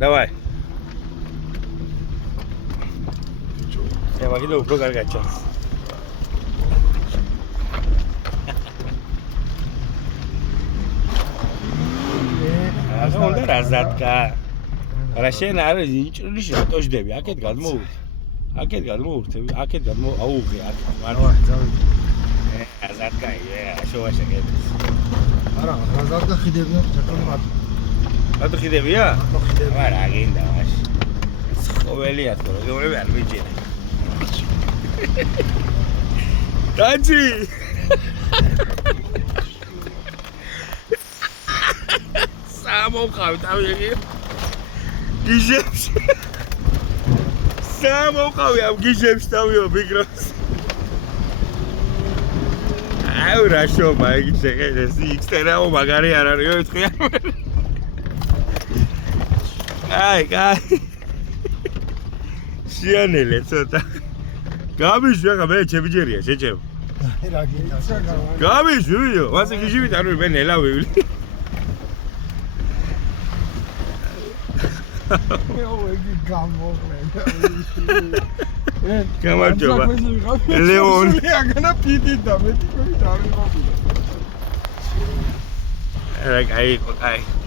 Давай. Я могу უფრო კარგად ჩანს. უნდა რაზატკა. რა შენ არის ინჭრილი შეტოჟდები, აქეთ გადმოვურთ. აქეთ გადმოვურთები, აქეთ აუღე, აქ. Давай, давай. რაზატკა, შოვაშა გედეს. არა, რაზატკა ხიდებია, ჩაკოლი მათ. რატო ხიდებია? ხიდები. არა, გინდა მაშინ. ყოველია თქო, როგორები არ მიჭირე. დაჭი! სამოვყავ თავი გიჟებს. სამოვყავი ამ გიჟებს თავიო მიკროს. აუ რა შობა იგი შეგედეს იქცერაო მაგარი არ არისო ეთქვია. კაი. შიანელე ცოტა. გამიშვი ახლა მე ჩემიჯერია შეჭებ. რა გინდა? გამიშვი ვიდეო, ვასე გიჟივით არ მე ნელავი. ეოგი გამოღლე. გამარჯობა. ლეონ. აგანა პიტი და მე თვითონ დავიღობი. რა კაი.